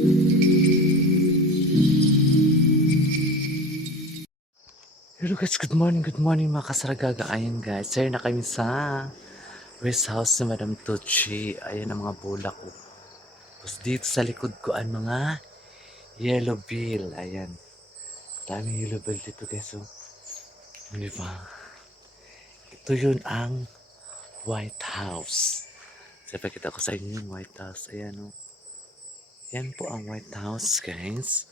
Hello guys, good morning mga kasaragaga. Ayan guys, sir na kami sa rest house ni Madam Tucci. Ayan ang mga bulak ko. Tapos dito sa likod ko ang mga yellow bill. Ayan, daming yellow bill dito guys. So, di ba? Ito yun ang White House. So, pakita ko sa inyo yung White House. Ayan o. Yan po ang White House guys.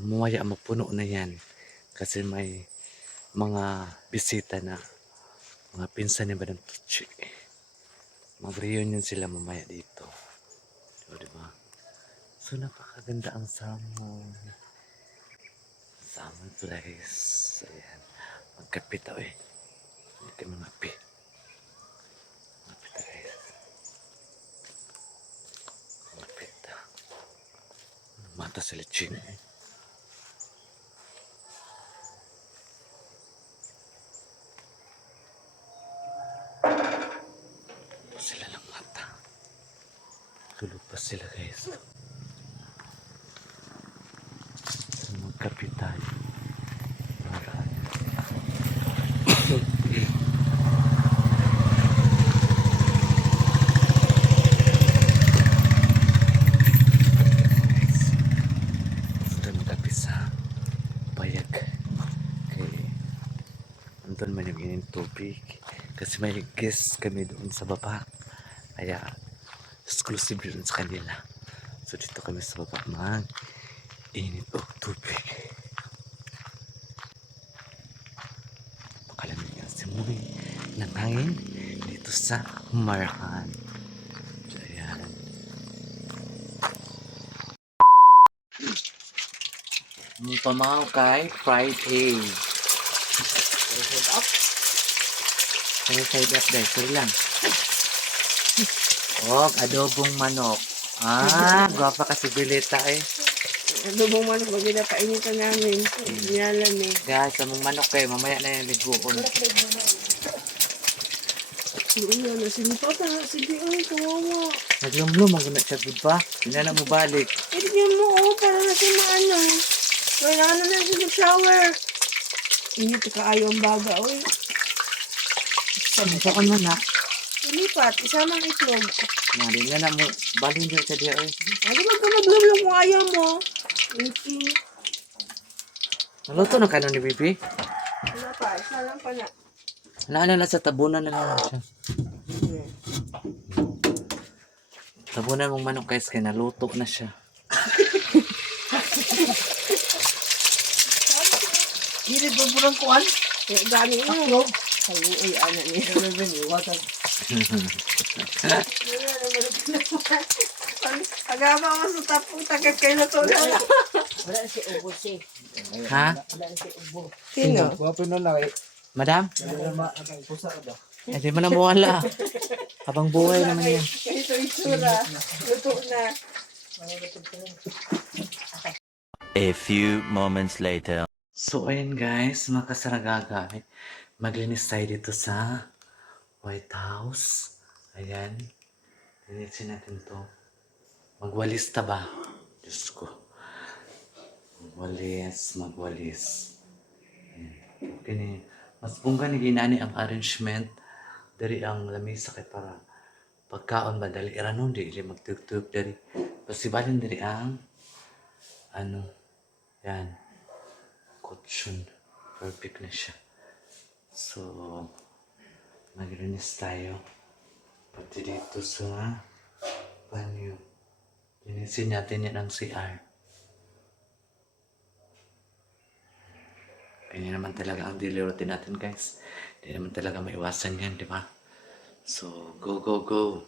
Mamaya mapuno na yan. Kasi may mga bisita na mga pinsan ni Madam Tucci. Mag-reunion sila mamaya dito. So, diba? So, napakaganda ang salmon. Salmon place. Ayan. Magkapit ako eh. Hindi kami mapi. Magkapit guys. Magkapit. Mata sila ching eh. Sila lang mata. Tulog pa sila guys. So, magkapit tayo. Magkapit sa bayag. Kay andun man yung ining tubig. Kasi may guest kami doon sa baba. Kaya exclusive yun sa kanila. So dito kami sa baba mag-init o tubig. Pakalamig nga simoy ng hangin dito sa Marahan. So ayan. Pamaw kay Friday. Hold up. Side up guys, sorry lang. Adobong manok. Gwapa kasi bilita eh. Adobong manok, wag na painitan namin. Niyalan eh. Guys, among manok kayo, mamaya na yung liguon. Doon yan, nasinpa pa. Sige, ay, kawawa. Naglumlum, ang guna siya, good pa. Hindi na mo balik. Tignan mo, para natin maano. Kailangan na natin mag-shower. Init ka ayaw ang baga, oy. Sa na na. Ilipat, isamang itlog. Hindi na mo, balik din siya diya eh. Ano ba maglumlum kung ayaw mo? Okay. Naluto na kayo ni Bibi? Wala pa, isa lang pa na. Naano na sa tabunan na lang siya. Tabunan mong manok guys, kaya naluto na siya. Hindi ba burang kuwan? Kaya gani mo. Ay, ano niya. Agama mo sa tapong tagat kayo na to. Wala si Ubo si. Ha? Wala si Ubo. Sino? Madam? Hindi mo na mawala. Habang buhay naman yan. Ito itsura. Luto na. A few moments later. So, ayun guys, mga kasaragaga. Maglinis tayo dito sa White House. Ayan. Linisin natin to. Magwalis ta ba? Diyos ko. Magwalis. Ayan. Okay ni. Mas bungga ni ginani ang arrangement. Dari ang lamisa kay para pagkaon ba dali iranon di ili magtugtug dari. Pasibalin dari ang yan. Kutsyon. Perfect na siya. So, maglinis tayo. Pati dito sa banyo. Linisin natin yan ang CR. Ganyan naman talaga ang daily routine natin guys. Hindi naman talaga maiwasan yan, di ba? So, go, go, go!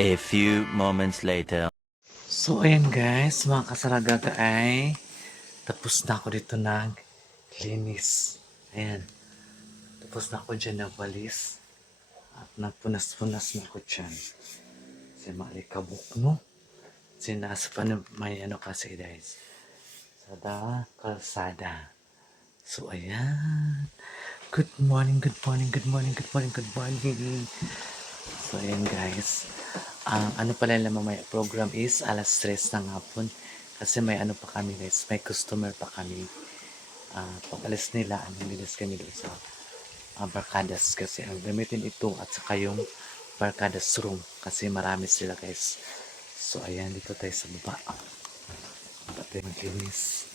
A few moments later. So, ayan guys, mga kasaragaga ay tapos na ako dito ng linis. Ayan, tapos na ako dyan ng walis. At napunas-punas na ako dyan. Kasi malikabok, no? Sinasa pa na may ano kasi guys. Sa kalsada. So, ayan. Good morning, good morning, good morning, good morning, good morning. So, ayan guys. Ang ano pala nila mamaya program is alas 3 ng hapon. Kasi may ano pa kami guys, may customer pa kami. Pag alis nila, nilis kami doon sa Barkadas. Kasi ang gamitin ito at saka yung Barkadas room. Kasi marami sila guys. So, ayan, dito tayo sa baba. Baba tayo maglinis.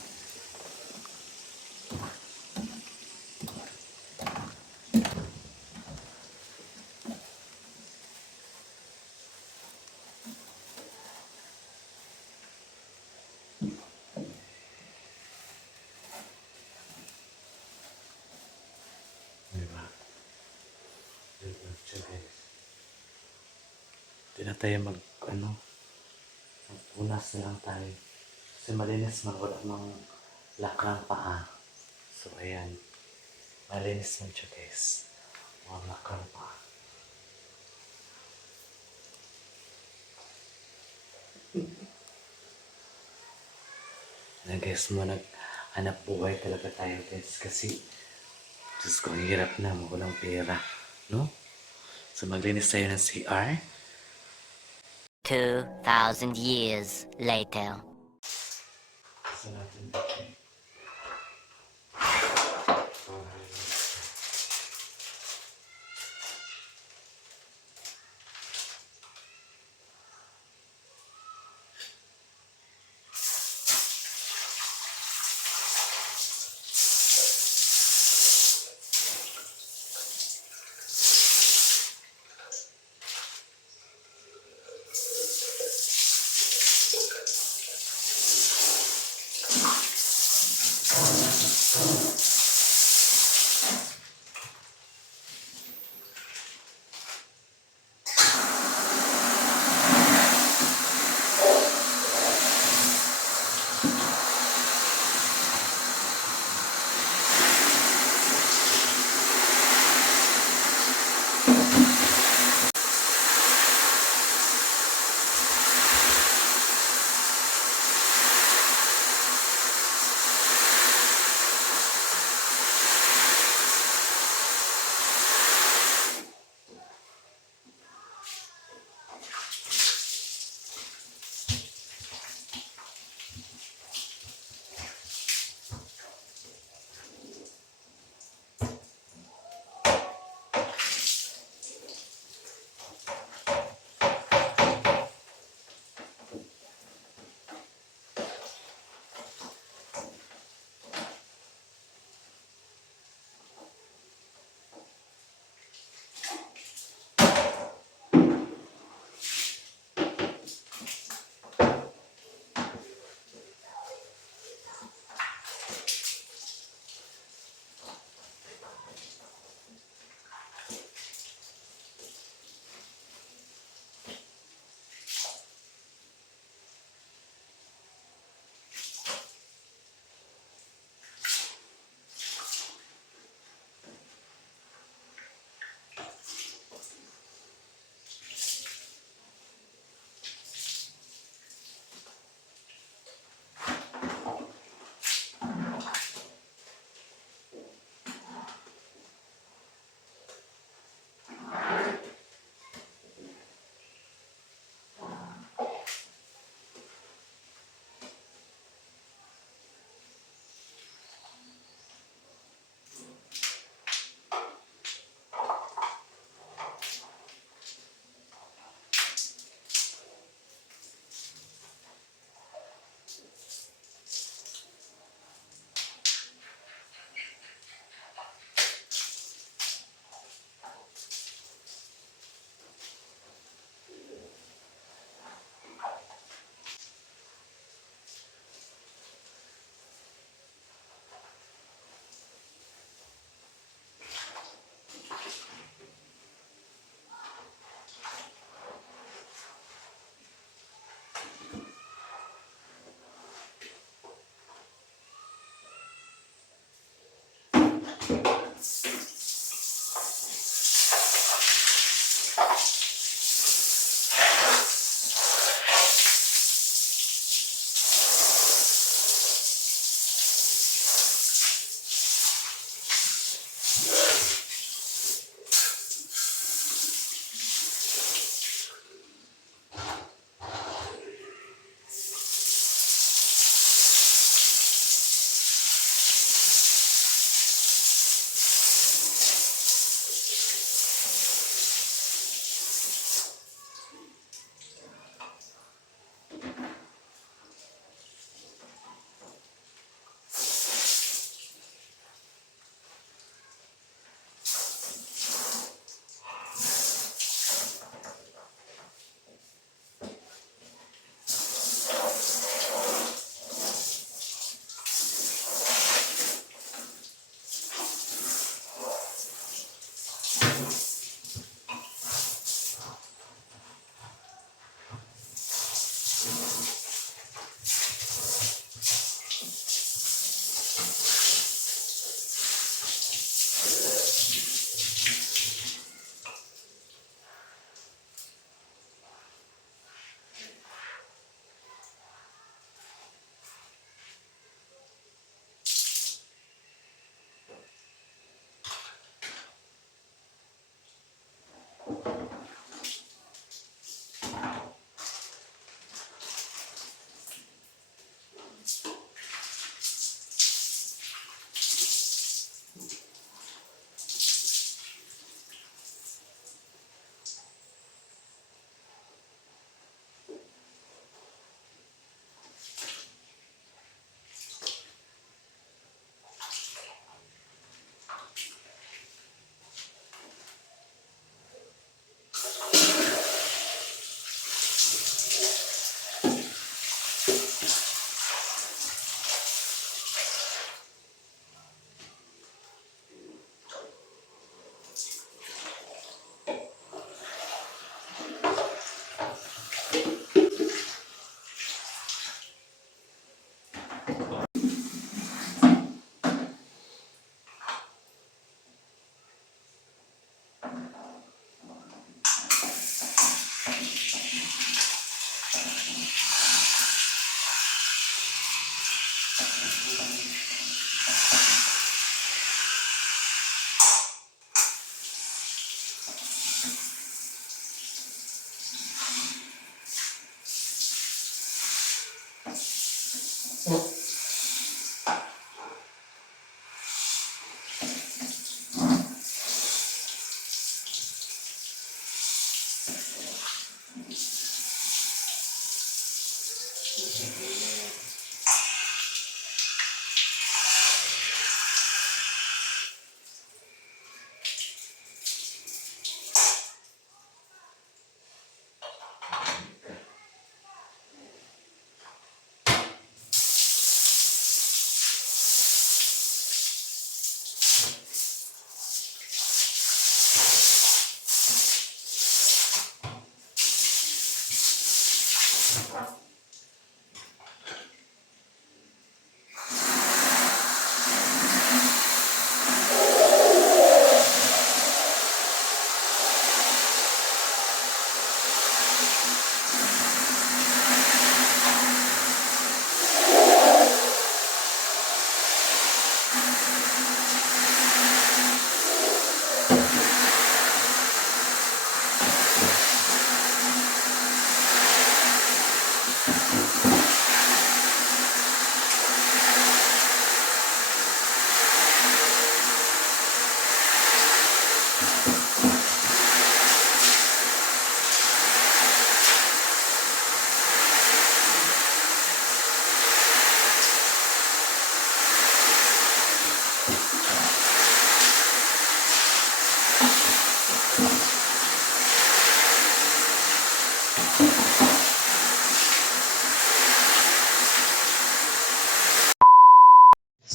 Diba? Diba siya guys? Hindi na tayo magpunas na lang tayo. Kasi malinis man wala ng lakang paa. So, ayan. Malinis man siya guys. Mga lakang paa. Na guys mo naghanap buhay talaga tayo guys. Kasi, Diyos ko, ang hirap na. Walang pera. No? So, maglinis tayo ng CR. 2,000 years later. So, natin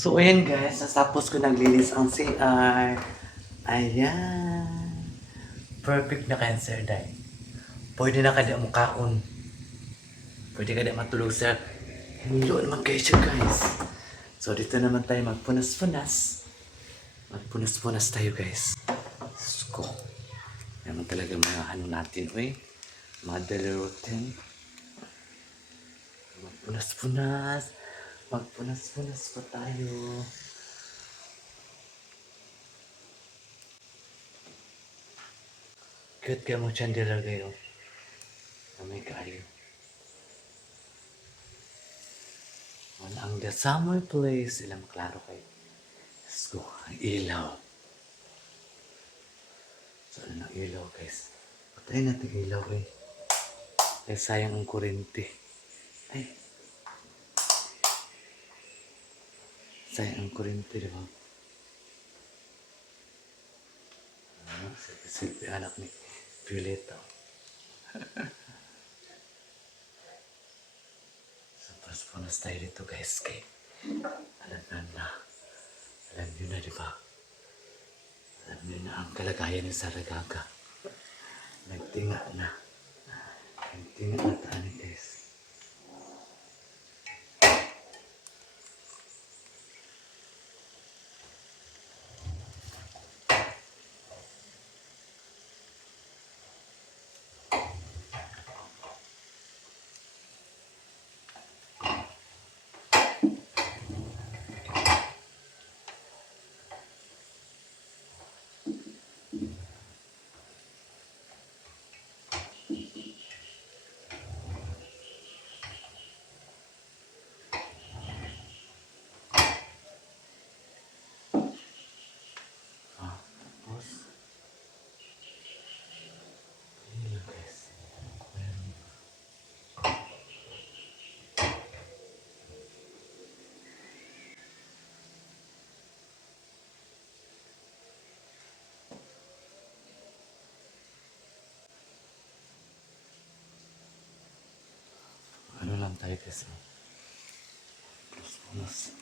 So, ayan guys, natapos ko naglinis ang CR. Ayan. Perfect na cancer dahil. Pwede na kada mukhaon. Pwede kada matulog sir. Hello naman kayo siya guys. So, dito naman tayo magpunas-punas. Magpunas-punas tayo guys. Sko. Naman talaga mga ano natin, uy. Mga daily routine. Magpunas-punas. Magpunas-punas pa tayo. Cute kayo mo chandelier kayo. Kamay kayo. On ang the summer place. Ilang klaro kayo. Let's go. Ang ilaw. So, ano ng ilaw guys? Patayin natin ang ilaw eh. Kaya sayang ang kurente. Ay. Sayang ang kurente, di ba? Silpi anak ni Violeta. So, punas tayo dito guys kay alam na. Alam nyo na, di ba? Alam nyo na ang kalagayan ni Saragaga. Nagtinga na. Nagtinga na tayo guys. Tapos, yun lang guys. Ano lang tayo guys. Punas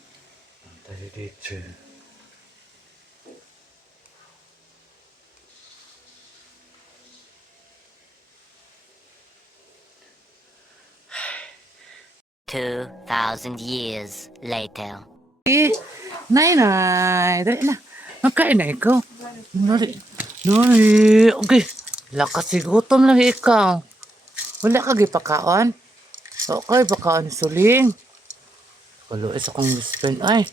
lang tayo dito. Two 2,000 years later. Nay, dali na. Magkain na ikaw. Nari. Okay. Lakas si gutom lang ikaw. Wala ka gipakaon? Okay, pakaon ni Suling. Kaluis akong wispen. Ay,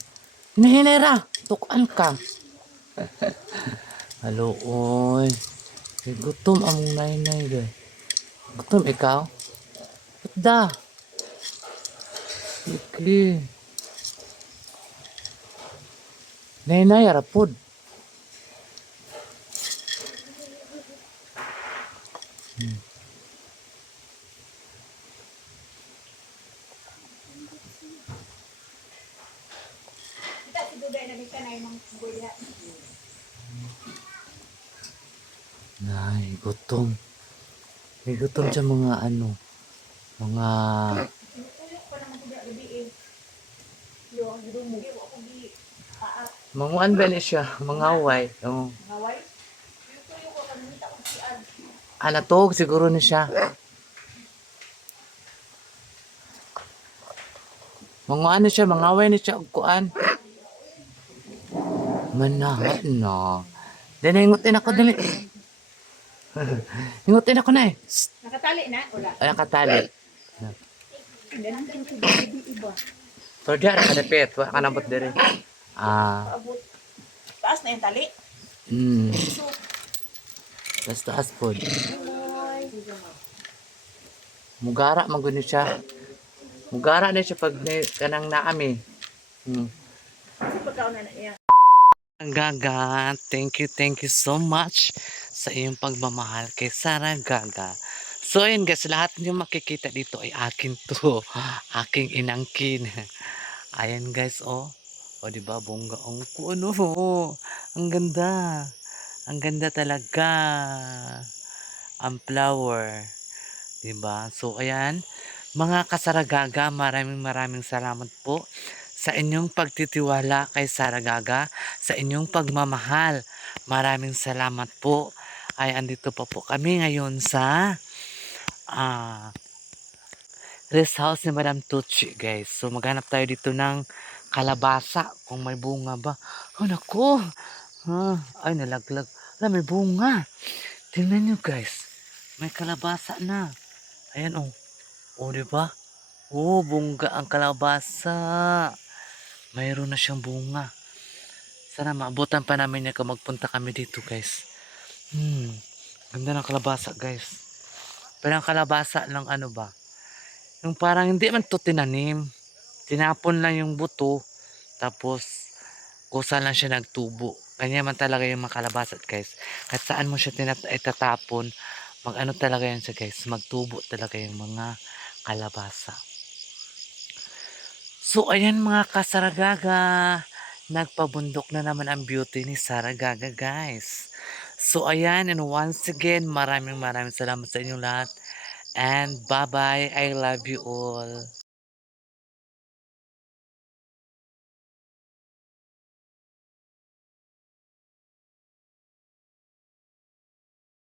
hinahinera. Tukan ka. Halo, oy. Gutom among nay-nay, guys. Gutom ikaw? Da. Okay. Nay-nay, arapod. Nay, gutom. May gutom siya mga ano, mga manguan ba ni siya? Mangaway. Oh. Natog siguro ni siya. Manguan ni siya, mangaway ni siya og kuan. Manahat na. Dili ingutin ako dali. Ingutin ako na eh. Nakatali na? Wala. Ay, nakatali. Ganun din si baby iba. Pero diyan, nakadapit. Wala ka nabot diri. Paabot. Taas na yung tali. Hmm. Basta taas po. Mugara, magunin siya. Mugara na siya pag kanang naami. Kasi pagkaon na yan. Gaga, thank you so much sa iyong pagmamahal kay Sarah Gaga. So ayun guys, lahat niyo makikita dito ay akin to. Aking inangkin. Ayan guys, oh. O diba, bongga ang ano, ang ganda. Ang ganda talaga. Ang flower. Diba? So ayan, mga kasaragaga, maraming salamat po sa inyong pagtitiwala kay Saragaga, sa inyong pagmamahal. Maraming salamat po. Ay andito pa po kami ngayon sa rest house ni Madam Tucci, guys. So maghanap tayo dito ng kalabasa kung may bunga ba. Oh naku. Ay nalaglag. May bunga. Tingnan nyo guys. May kalabasa na. Ayan oh. Oh, di ba? Oh, bunga ang kalabasa. Mayroon na siyang bunga. Sana maabutan pa namin niya kung magpunta kami dito, guys. Ganda ng kalabasa, guys. Pero ang kalabasa lang ano ba? Yung parang hindi man to tinanim. Tinapon lang yung buto. Tapos, kusa lang siya nagtubo. Kanya man talaga yung mga kalabasa, guys. At saan mo siya itatapon, mag-ano talaga yan siya, guys. Magtubo talaga yung mga kalabasa. So, ayan mga kasaragaga. Nagpabundok na naman ang beauty ni Saragaga, guys. So, ayan. And once again, maraming salamat sa inyong lahat. And bye-bye. I love you all.